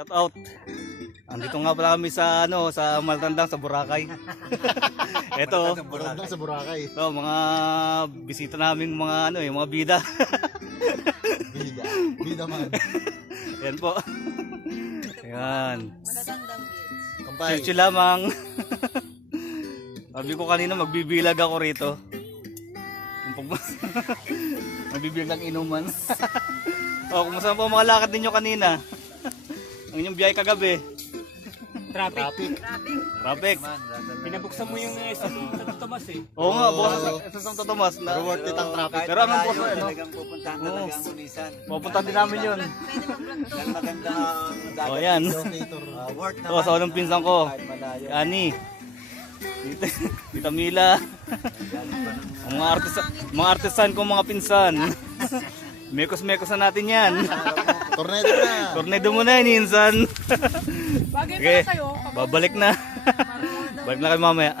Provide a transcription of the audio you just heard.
Shout out. Andito nga pala kami sa sa Maltandang sa Boracay. Ito, Maltandang sa Boracay. ito mga bisita naming mga mga bida. Bida. Bida man. Yan po. Yan. Kampay. Chill lamang. Sabi ko kanina magbibilag ako rito. Magbibilag ng inuman. Oh, kumusta po mga lakad ninyo kanina? Ang inyong biyahe kagabi. Traffic. Traffic. Pinabuksan mo yung Santo Tomas eh. Oo nga, bukas sa Santo Tomas. Pero worth it ang traffic. Pero anong bukas na Talagang pupuntahan talaga ang Unisan. Pupunta din namin yun. Maganda ang dagat. O yan. Donator. Worth Ito, sa unang pinsan ko. Kahit malayo. Ani. Tita Mila. Ang mga artisan kong mga pinsan. Mekos-mekos na natin yan. Tornado na. Tornado mo na yun, insan. Bagay Okay, pala kayo. babalik na. Balik na kayo mamaya.